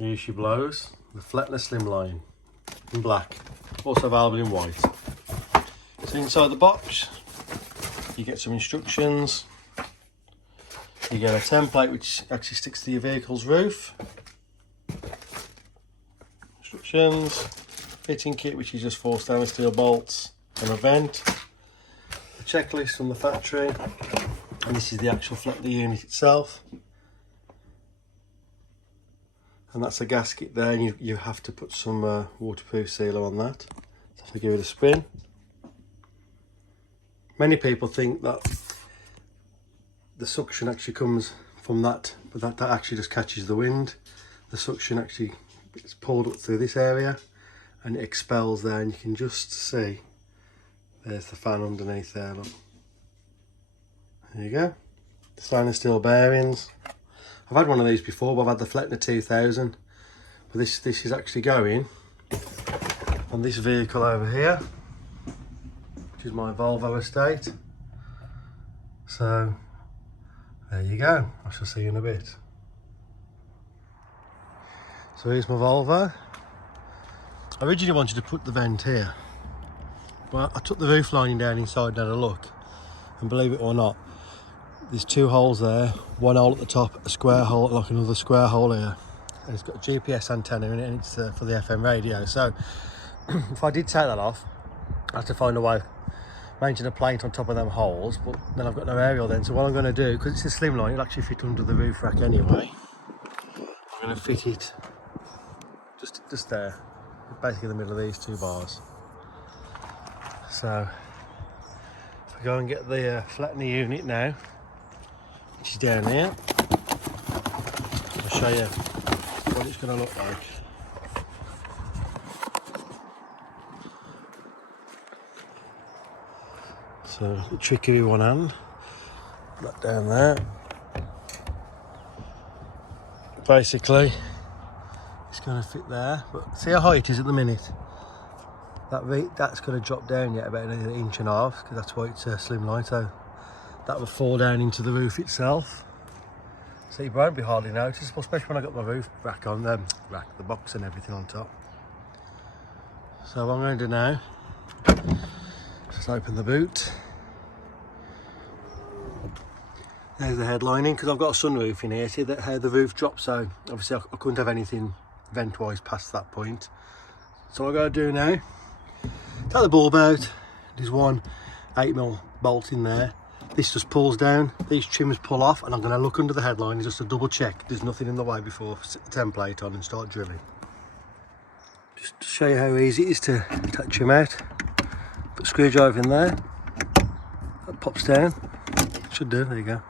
Here she blows, the Flettner Slimline in black, also available in white. So inside the box, you get some instructions. You get a template which actually sticks to your vehicle's roof. Instructions, fitting kit which is just 4 stainless steel bolts and a vent. A checklist from the factory, and this is the actual Flettner unit itself. And that's a gasket there, and you have to put some waterproof sealer on that. So if I give it a spin. Many people think that the suction actually comes from that, but that actually just catches the wind. The suction actually is pulled up through this area and it expels there, and you can just see there's the fan underneath there. Look. There you go. The stainless steel bearings. I've had one of these before, but I've had the Flettner 2000. But this is actually going on this vehicle over here, which is my Volvo estate. So there you go. I shall see you in a bit. So here's my Volvo. I originally wanted to put the vent here, but I took the roof lining down inside and had a look, and believe it or not, there's 2 holes there, 1 hole at the top, a square hole, like another square hole here, and it's got a GPS antenna in it, and it's for the FM radio. So if I did take that off, I have to find a way mounting a plate on top of them holes, but then I've got no aerial then. So what I'm going to do, because it's a slimline, it'll actually fit under the roof rack anyway. I'm going to fit it just there, basically in the middle of these 2 bars. So if I go and get the Flettner unit now, which is down here, I'll show you what it's going to look like. So the tricky with one hand, put that down there. Basically, it's going to fit there, but see how high it is at the minute. That's going to drop down yet about an inch and a half, because that's why it's a slimline. So that will fall down into the roof itself. So it won't be hardly noticeable, especially when I got my roof rack on, the box and everything on top. So what I'm going to do now, just open the boot. There's the headlining, because I've got a sunroof in here. See that how the roof drops, so obviously I couldn't have anything vent-wise past that point. So what I've got to do now, take the bulb out. There's one 8mm bolt in there. This just pulls down, these trims pull off, and I'm going to look under the headline just to double check there's nothing in the way before I sit the template on and start drilling. Just to show you how easy it is to take the trim out. Put a screwdriver in there, that pops down, should do, there you go.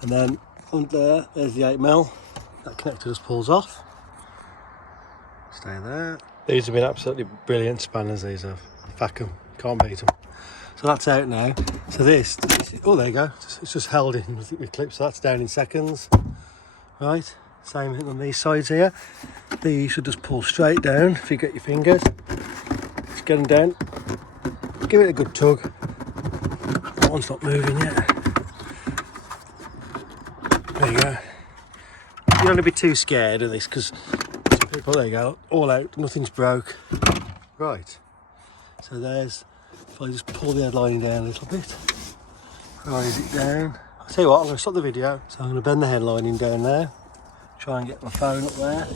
And then under there's the 8mm, that connector just pulls off. Stay there. These have been absolutely brilliant spanners, these have. Back them, can't beat them. So that's out now. So this, oh there you go, it's just held in with clips, so that's down in seconds. Right, same thing on these sides here. These should just pull straight down if you get your fingers. Just get them down, give it a good tug. That one's not moving yet. There you go. You don't want to be too scared of this, because people, there you go, all out, nothing's broke. Right, so there's, if I just pull the headlining down a little bit, rise it down. I'll tell you what, I'm going to stop the video. So I'm going to bend the headlining down there, try and get my phone up there.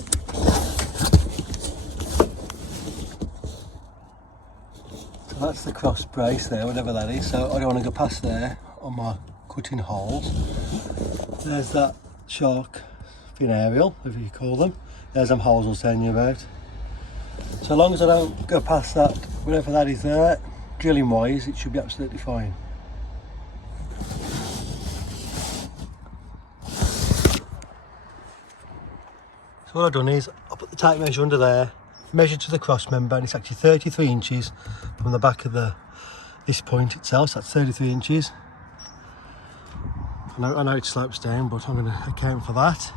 So that's the cross brace there, whatever that is. So I don't want to go past there on my cutting holes. There's that shark fin aerial, whatever you call them. There's them holes I was telling you about. So long as I don't go past that, whatever that is there, drilling wise, it should be absolutely fine. So what I've done is, I put the tape measure under there, measured to the cross member, and it's actually 33 inches from the back of this point itself, so that's 33 inches. I know it slopes down, but I'm going to account for that.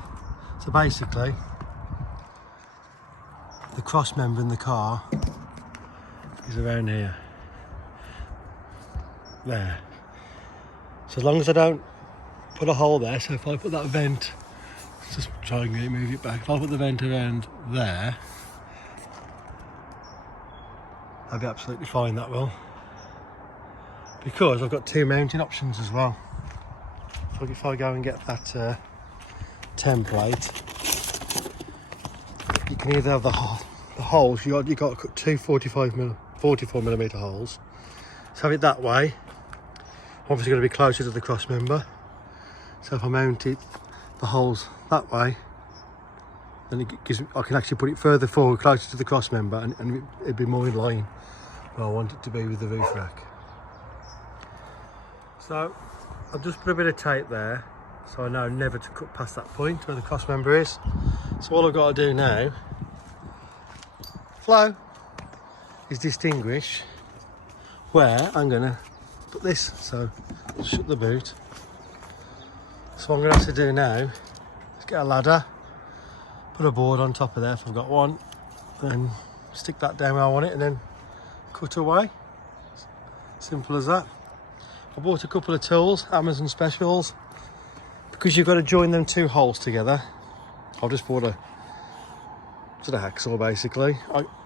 So basically, the cross member in the car is around here. There. So as long as I don't put a hole there, so if I put that vent try and move it back. If I put the vent around there, that'd be absolutely fine, that will. Because I've got two mounting options as well. If I go and get that template, you can either have the holes, you got to cut two 44mm holes. So have it that way. Obviously going to be closer to the cross member. So if I mount it, the holes that way, then it gives I can actually put it further forward, closer to the cross member, and it'd be more in line where I want it to be with the roof rack. So I've just put a bit of tape there, so I know never to cut past that point where the cross member is. So all I've got to do now, Flo, is distinguish where I'm going to put this. So I'll shut the boot. So what I'm going to have to do now is get a ladder, put a board on top of there if I've got one, and stick that down where I want it, and then cut away. Simple as that. I bought a couple of tools, Amazon specials, because you've got to join them two holes together. I've just bought a hacksaw basically.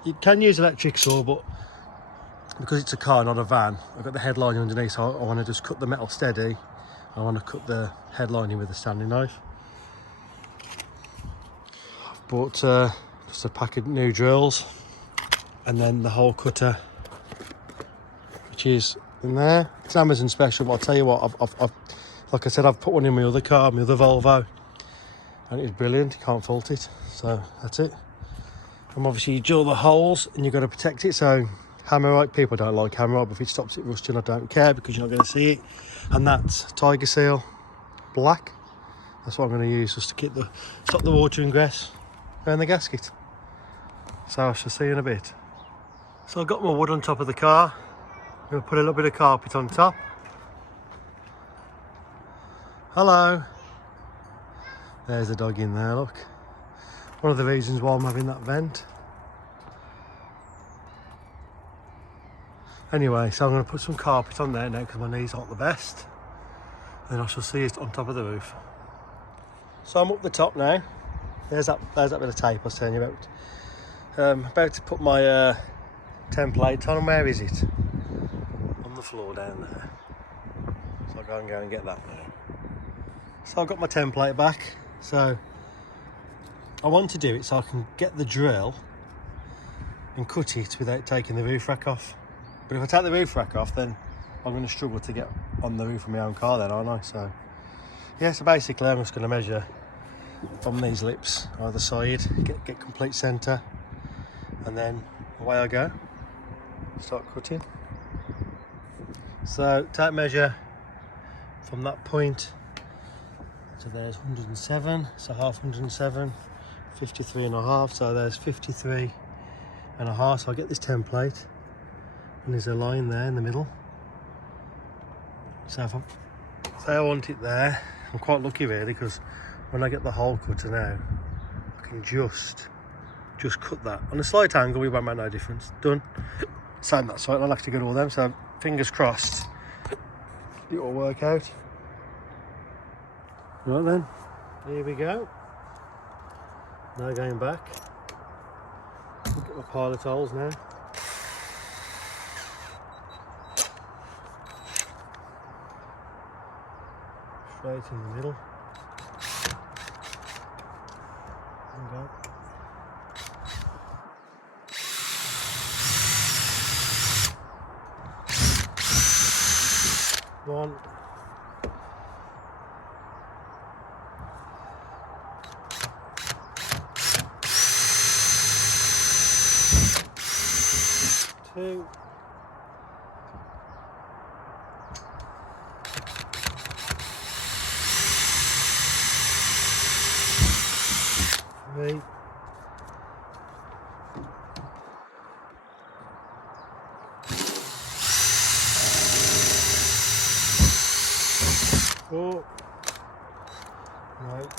You can use electric saw, but because it's a car, not a van, I've got the headlining underneath, so I want to just cut the metal steady. I want to cut the headlining with a Stanley knife. I've bought just a pack of new drills, and then the hole cutter, which is in there. It's Amazon special, but I'll tell you what, I've like I said, I've put one in my other car, my other Volvo, and it's brilliant. You can't fault it. So that's it. And obviously you drill the holes and you've got to protect it. So hammerite, people don't like hammerite, but if it stops it rusting, I don't care, because you're not going to see it. And that's Tiger Seal black. That's what I'm going to use, just to stop the water ingress around the gasket. So I shall see you in a bit. So I've got my wood on top of the car. I'm going to put a little bit of carpet on top. Hello. There's the dog in there, look. One of the reasons why I'm having that vent. Anyway, so I'm going to put some carpet on there now because my knees aren't the best. And then I shall see it on top of the roof. So I'm up the top now. There's that bit of tape I was telling you about. About to put my template on. Where is it? On the floor down there. So I'll go and get that now. So I've got my template back. So I want to do it so I can get the drill and cut it without taking the roof rack off. But if I take the roof rack off, then I'm going to struggle to get on the roof of my own car then, aren't I? So yeah, so basically I'm just going to measure from these lips either side, get complete centre, and then away I go, start cutting. So take measure from that point. So there's 107, so half 107, 53 and a half, so there's 53 and a half. So I get this template, and there's a line there in the middle. So if I want it there, I'm quite lucky really, because when I get the hole cutter now, I can just cut that. On a slight angle, it won't make no difference. Done. Same that side, I'll have to get all them, so fingers crossed it will work out. Right then, here we go. Now going back. Look at my pilot holes now. Straight in the middle. And go. One. Two. Three. Four. Right,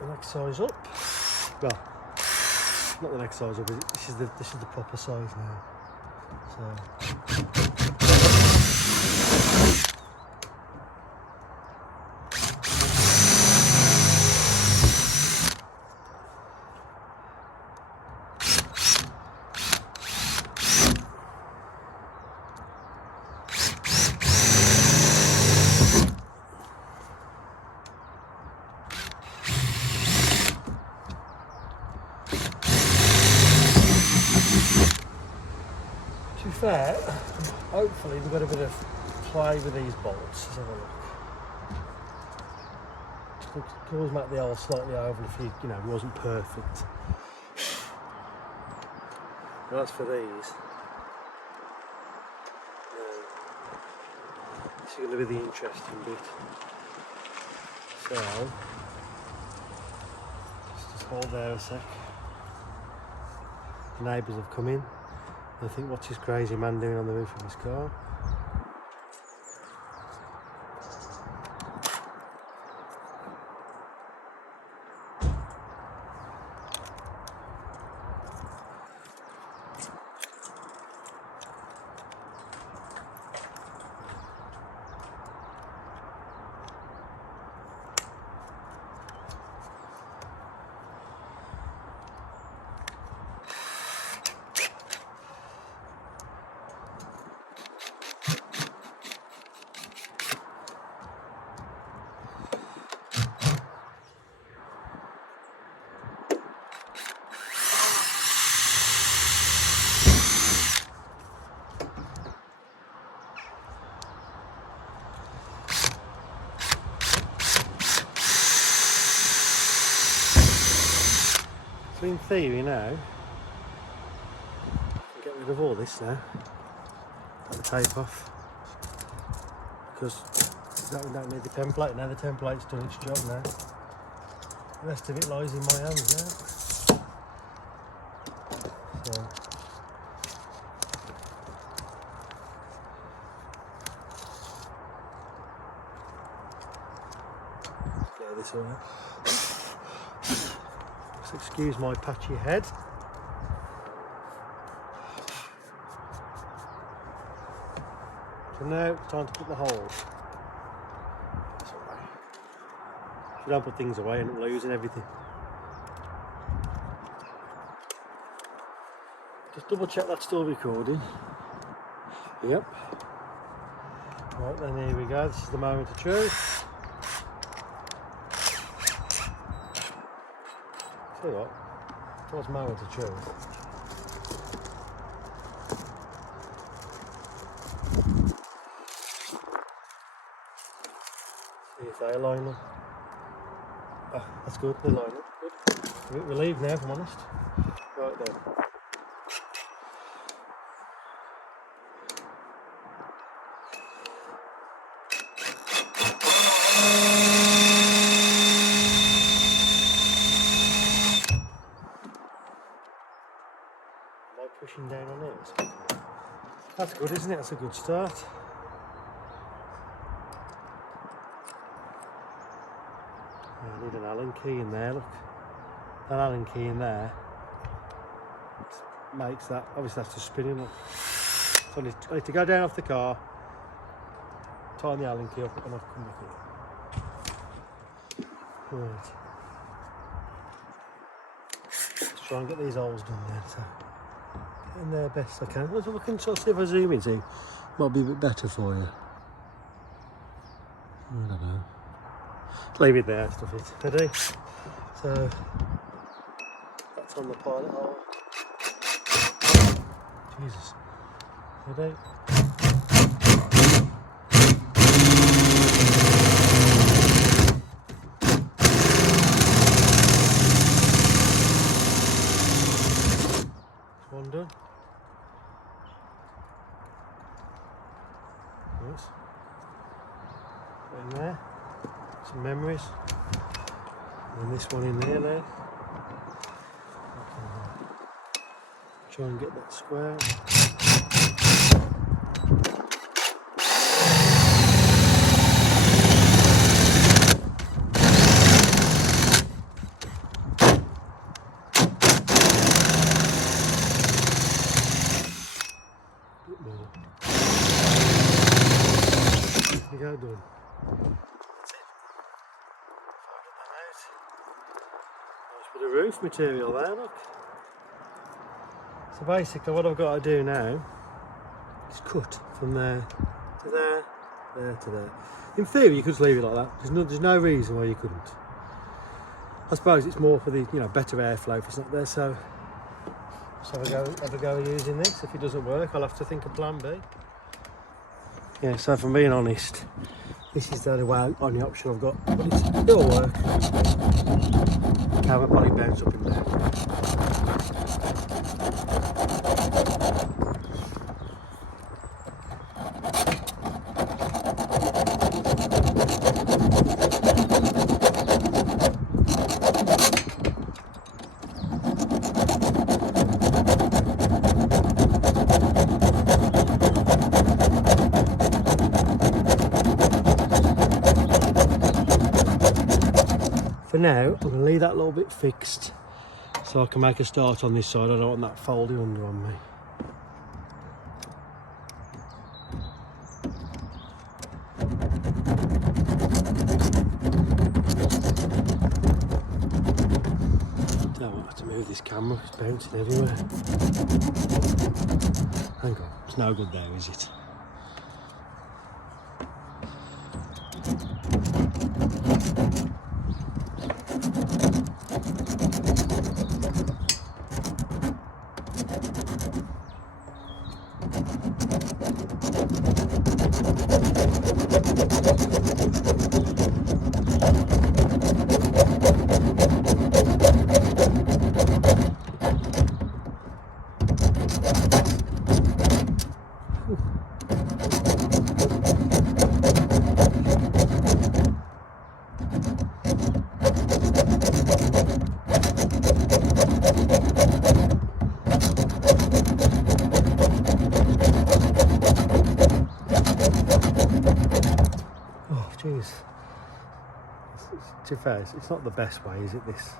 the next size up. Well, not the next size up. This is the proper size now. So. fair, hopefully we've got a bit of play with these bolts. Let's have a look. Could always make the hole slightly oval if you know, it wasn't perfect. Well, that's for these. This is going to be the interesting bit. So, just hold there a sec. The neighbours have come in. I think, what's this crazy man doing on the roof of his car? So in theory now, I can get rid of all this now, take the tape off, because we don't need the template now. The template's done its job now. The rest of it lies in my hands now. So, get this on. Excuse my patchy head. So now it's time to put the holes. This way. If you don't put things away, you end up losing everything. Just double check that's still recording. Yep. Right then, here we go. This is the moment of truth. See what? What's moment of truth? See if they line up. Oh, that's good, they line up. Good. I'm a bit relieved now, if I'm honest. Right then. Pushing down on it. That's good, isn't it? That's a good start. I need an Allen key in there, look. That Allen key in there makes that, obviously that's just spinning, look. So I need to go down off the car, tie the Allen key up and I'll come back in. Right. Let's try and get these holes done then. So. In there best I can. Let's look and sort of see if I zoom into. Might be a bit better for you. I don't know. Leave it there, stuff it. Ready? So that's on the pilot hole. Jesus. Ready? One done. Nice. Put in there. Some memories. And this one in there now. Try and get that square. You go done. Nice bit of roof material there, look. So basically what I've got to do now is cut from there to there, there to there. In theory you could just leave it like that. There's no reason why you couldn't. I suppose it's more for the better airflow if it's not there, so So have a go using this. If it doesn't work, I'll have to think of plan B. Yeah, so if I'm being honest, this is the only option I've got, but it'll work. Camera probably bounce up and down. For now, I'm going to leave that a little bit fixed so I can make a start on this side. I don't want that folding under on me. Don't want to move this camera, it's bouncing everywhere. Hang on, it's no good there, is it? Jeez. To be fair, it's not the best way, is it, this?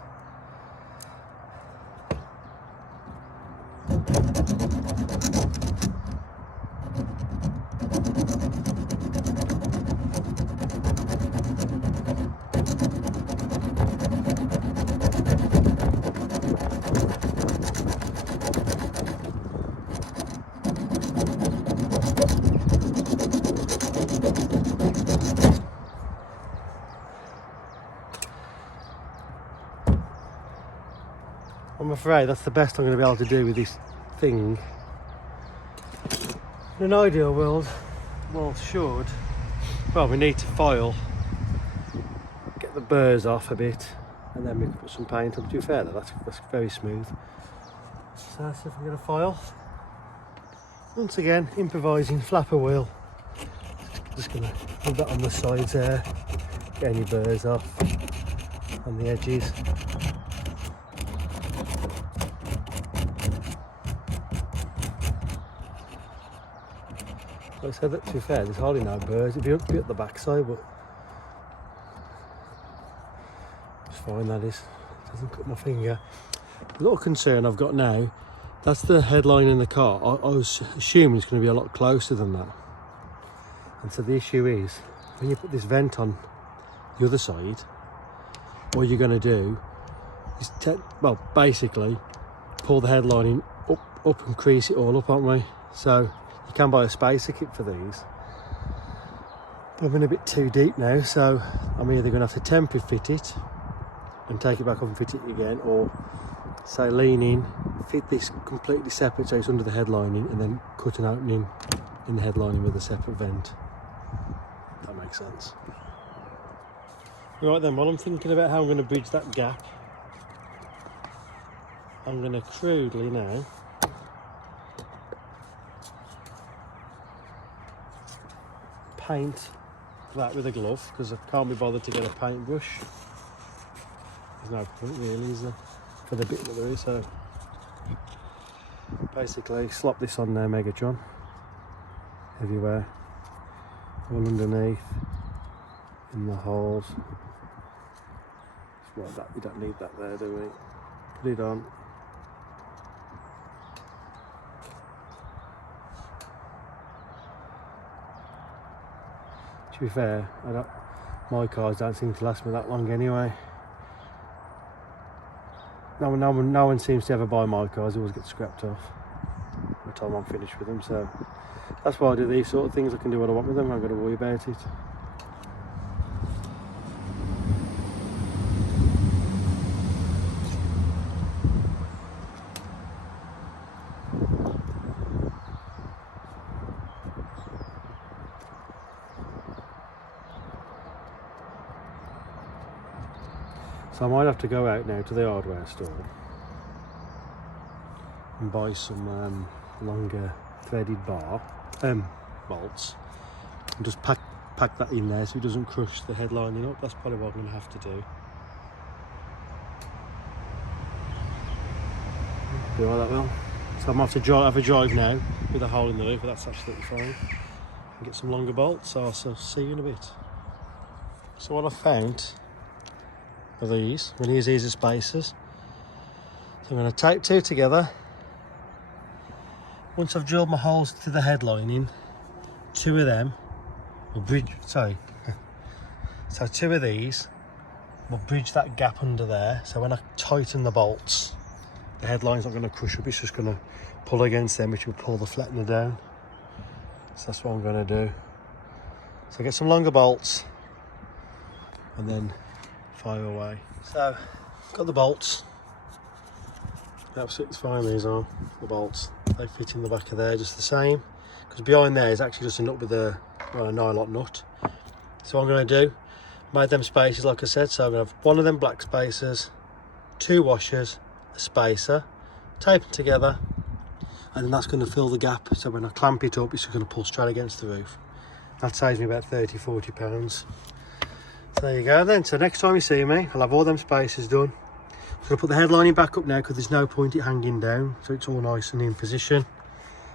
I'm afraid that's the best I'm going to be able to do with this thing. In an ideal world, well, we need to file, get the burrs off a bit, and then we can put some paint on. To be fair, that's very smooth. So that's if I'm going to file. Once again, improvising, flapper wheel. Just going to put that on the sides there, get any burrs off on the edges. Like I said, that to be fair, there's hardly no burrs. It'd be up the backside, but it's fine, that is. It doesn't cut my finger. The little concern I've got now, that's the headline in the car. I was assuming it's going to be a lot closer than that. And so the issue is, when you put this vent on the other side, what you're going to do is, basically pull the headlining up and crease it all up, aren't we? So you can buy a spacer kit for these. But I'm in a bit too deep now, so I'm either going to have to temporary fit it and take it back up and fit it again, or say lean in, fit this completely separate so it's under the headlining, and then cut an opening in the headlining with a separate vent. If that makes sense. Right then, while I'm thinking about how I'm going to bridge that gap, I'm going to crudely now paint that with a glove, because I can't be bothered to get a paintbrush. There's no point really, is there, for the bit that there is. So basically slop this on there, Megatron, everywhere, all underneath, in the holes. Just like that, we don't need that there, do we? Put it on. To be fair, my cars don't seem to last me that long anyway. No one seems to ever buy my cars, they always get scrapped off by the time I'm finished with them, so that's why I do these sort of things. I can do what I want with them, I haven't got to worry about it. So I might have to go out now to the hardware store and buy some longer threaded bolts, and just pack that in there so it doesn't crush the headlining up. That's probably what I'm going to have to do. Do all that well. So I'm going to have to have a drive now with a hole in the roof, but that's absolutely fine. And get some longer bolts, so I'll see you in a bit. So what I found are these. I'm going to use these as spacers. So I'm going to tape two together. Once I've drilled my holes to the headlining, two of them will bridge, so two of these will bridge that gap under there. So when I tighten the bolts, the headline's not going to crush up, it's just going to pull against them, which will pull the Flettner down. So that's what I'm going to do. So get some longer bolts and then fire away. So got the bolts. Absolutely fine, these are the bolts. They fit in the back of there just the same, because behind there is actually just a nut with a nylon nut. So what I'm going to do, made them spacers like I said, so I'm going to have one of them black spacers, two washers, a spacer, tape them together, and then that's going to fill the gap. So when I clamp it up, it's just going to pull straight against the roof. That saves me about £30–40. So there you go then. So next time you see me, I'll have all them spacers done. I'm going to put the headlining back up now because there's no point it hanging down, so it's all nice and in position.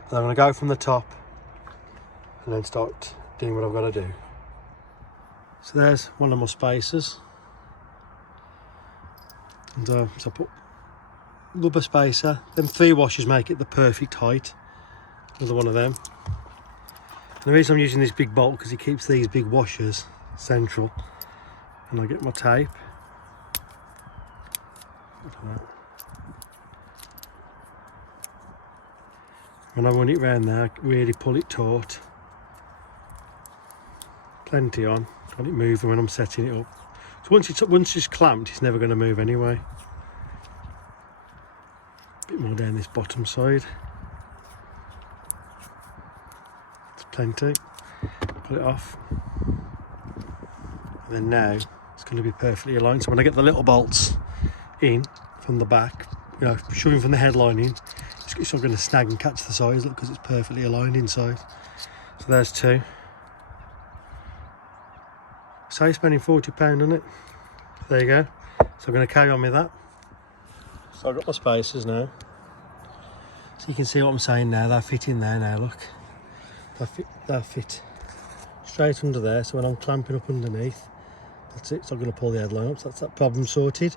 And I'm going to go from the top and then start doing what I've got to do. So there's one of my spacers. And so I put rubber spacer. Them three washers make it the perfect height. Another one of them. And the reason I'm using this big bolt because it keeps these big washers central. And I get my tape. When I run it round there, I really pull it taut. Plenty on. Got it moving when I'm setting it up. So once it's clamped, it's never going to move anyway. A bit more down this bottom side. It's plenty. Pull it off. And then now it's going to be perfectly aligned. So when I get the little bolts in from the back, you know, shoving from the headline in, it's not going to snag and catch the sides, look, because it's perfectly aligned inside. So there's two. So you're spending £40 on it. There you go. So I'm going to carry on with that. So I've got my spacers now. So you can see what I'm saying now. They fit in there now. Look, they fit straight under there. So when I'm clamping up underneath, that's it. So I'm going to pull the headline up. So that's that problem sorted.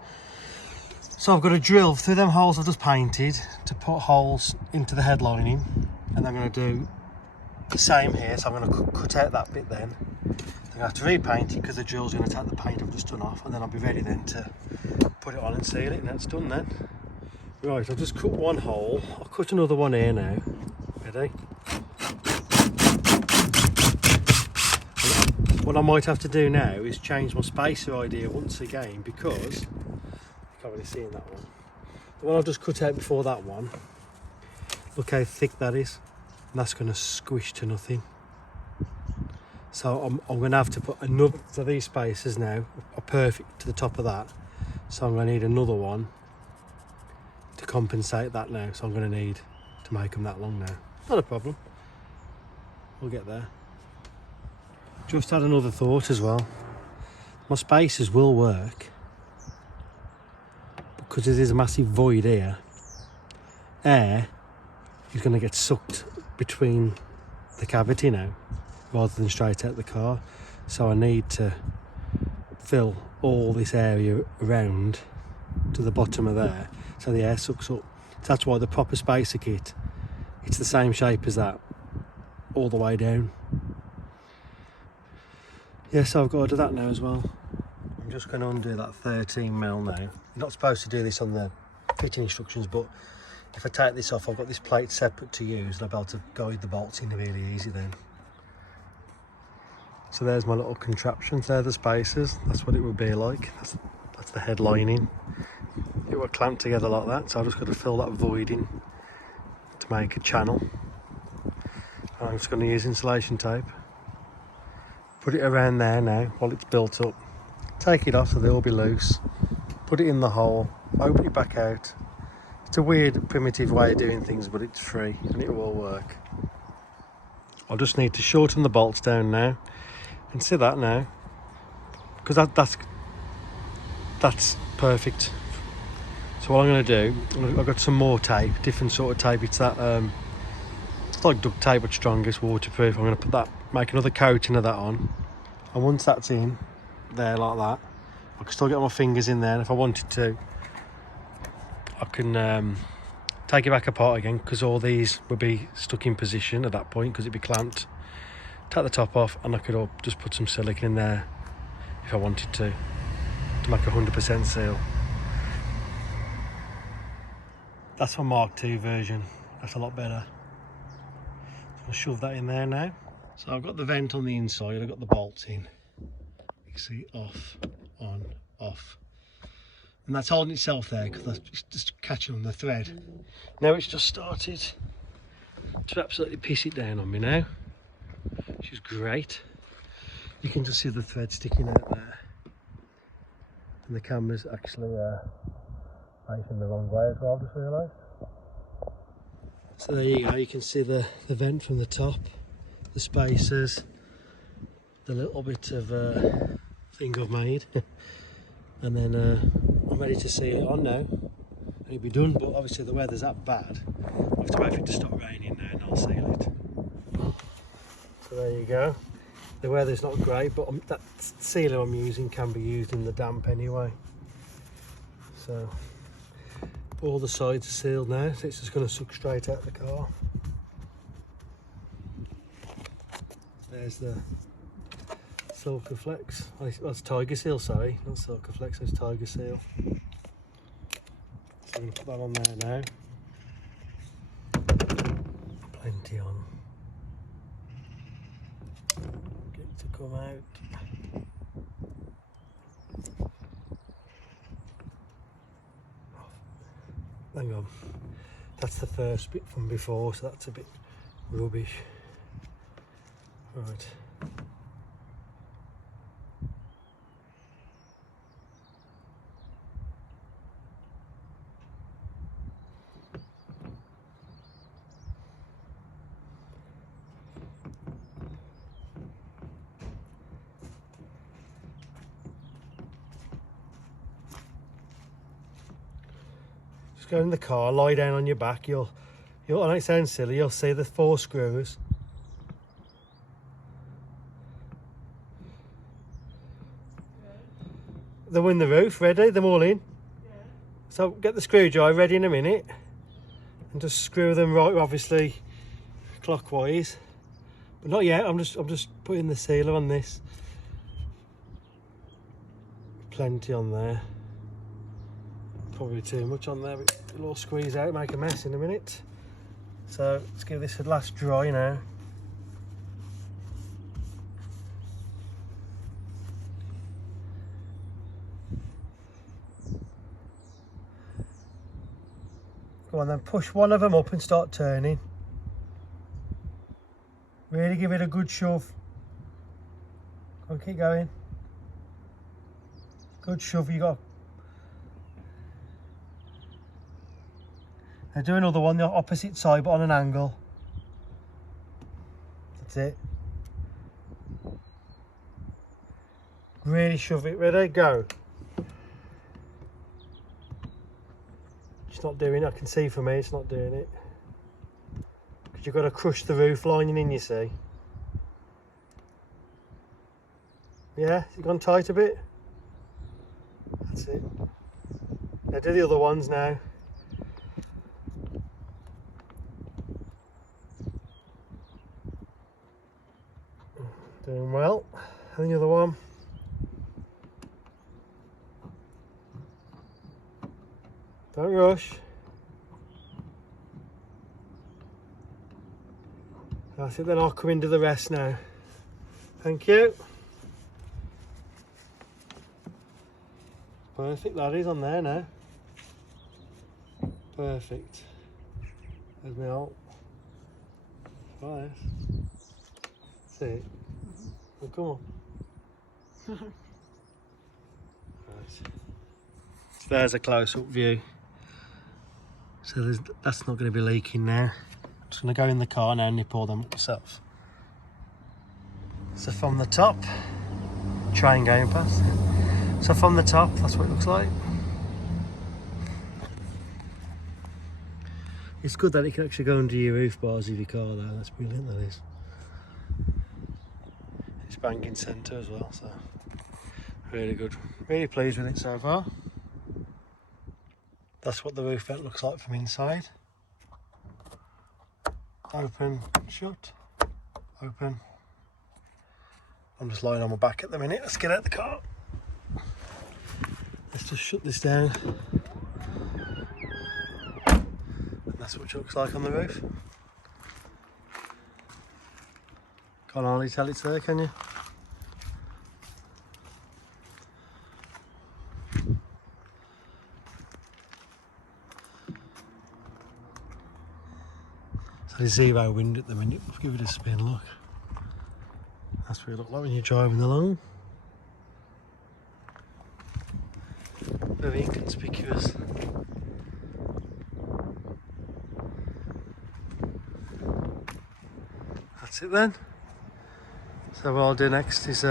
So I've got to drill through them holes I've just painted to put holes into the headlining, and I'm going to do the same here. So I'm going to cut out that bit then. I'm going to have to repaint it because the drill's going to take the paint I've just done off, and then I'll be ready then to put it on and seal it, and that's done then. Right, I've just cut one hole. I'll cut another one here now. Ready? What I might have to do now is change my spacer idea once again, because you can't really see in that one. The one I've just cut out before that one, look how thick that is, and that's going to squish to nothing. So I'm going to have to put another, so these spacers now are perfect to the top of that, so I'm going to need another one to compensate that now. So I'm going to need to make them that long now. Not a problem, we'll get there. Just had another thought as well. My spacers will work, because there's a massive void here. Air is going to get sucked between the cavity now, rather than straight out the car. So I need to fill all this area around to the bottom of there, so the air sucks up. So that's why the proper spacer kit, it's the same shape as that, all the way down. Yeah, so I've got to do that now as well. I'm just going to undo that 13mm now. You're not supposed to do this on the fitting instructions, but if I take this off, I've got this plate separate to use, and I'll be able to guide the bolts in really easy then. So there's my little contraptions, they're the spacers. That's what it would be like. That's the head lining. It will clamp together like that, so I've just got to fill that void in to make a channel. And I'm just going to use insulation tape. Put it around there now while it's built up. Take it off so they'll all be loose. put it in the hole, open it back out. It's a weird primitive way of doing things, but it's free and it will all work. I'll just need to shorten the bolts down now, and see that now, because that's perfect. So what I'm going to do, I've got some more tape, different sort of tape. It's that it's like duct tape but stronger, it's waterproof. I'm going to put that, make another coating of that on, and once that's in there like that, I can still get my fingers in there, and if I wanted to I can take it back apart again, because all these would be stuck in position at that point because it'd be clamped. Take the top off, and I could just put some silicone in there if I wanted to make a 100% seal. That's my Mark II version, that's a lot better. So I'll shove that in there now. So I've got the vent on the inside, I've got the bolts in. You can see off, on, off. And that's holding itself there because that's just catching on the thread. Now it's just started to absolutely piss it down on me now, which is great. You can just see the thread sticking out there. And the camera's actually facing the wrong way as well, I've just realised. So there you go, you can see the vent from the top, the spacers, the little bit of thing I've made. And then I'm ready to seal it on now, and it'll be done. But obviously the weather's that bad, I have to wait for it to stop raining now and I'll seal it. So there you go. The weather's not great, but that sealer I'm using can be used in the damp anyway. So all the sides are sealed now, so it's just going to suck straight out the car. There's the Silker Flex. Oh, that's Tiger Seal, sorry, not Silker Flex, that's Tiger Seal. So I'm going to put that on there now. Plenty on. Get it to come out. Hang on, that's the first bit from before, so that's a bit rubbish. Right. Just go in the car, lie down on your back, you'll I know it sounds silly, you'll see the 4 screws. They're in the roof, ready, them all in. Yeah. So get the screwdriver ready in a minute, and just screw them right, obviously clockwise. But not yet, I'm just putting the sealer on this. Plenty on there. Probably too much on there, but it'll all squeeze out, make a mess in a minute. So let's give this a last dry now. Go on then, push one of them up and start turning. Really give it a good shove. Go on, keep going. Good shove you got. Now do another one, the opposite side but on an angle. That's it. Really shove it, ready, go. It's not doing it, I can see for me it's not doing it. Because you've got to crush the roof lining in, you see. Yeah, it's gone tight a bit. That's it. Now do the other ones now. Doing well. And the other one. Don't rush. That's it, then I'll come into the rest now. Thank you. Perfect, that is on there now. Perfect. There's my alt. Right. See it. Oh, come on. Right. there's a close-up view. So that's not going to be leaking now. I'm just going to go in the car now and nip all them up myself. So from the top, train going past. So from the top, that's what it looks like. It's good that it can actually go under your roof bars of your car though, that's brilliant that is. It's banking centre as well, so really good. Really pleased with it so far. That's what the roof vent looks like from inside. Open, shut, open. I'm just lying on my back at the minute. Let's get out of the car. Let's just shut this down. And that's what it looks like on the roof. Can't hardly tell it's there, can you? So there's zero wind at the minute. Give it a spin, look. That's what it looks like when you're driving along. Very inconspicuous. That's it then. So what I'll do next is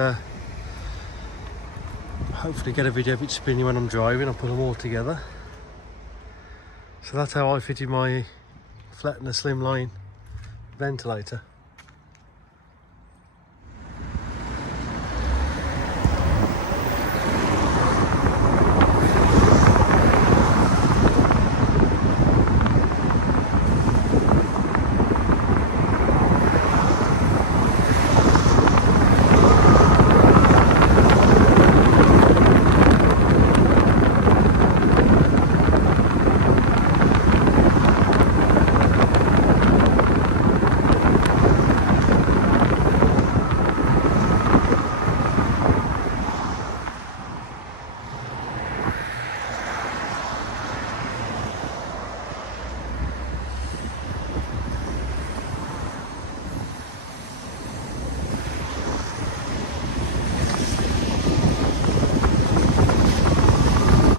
hopefully get a video of it spinning when I'm driving. I'll put them all together. So that's how I fitted my Flettner Slimline ventilator.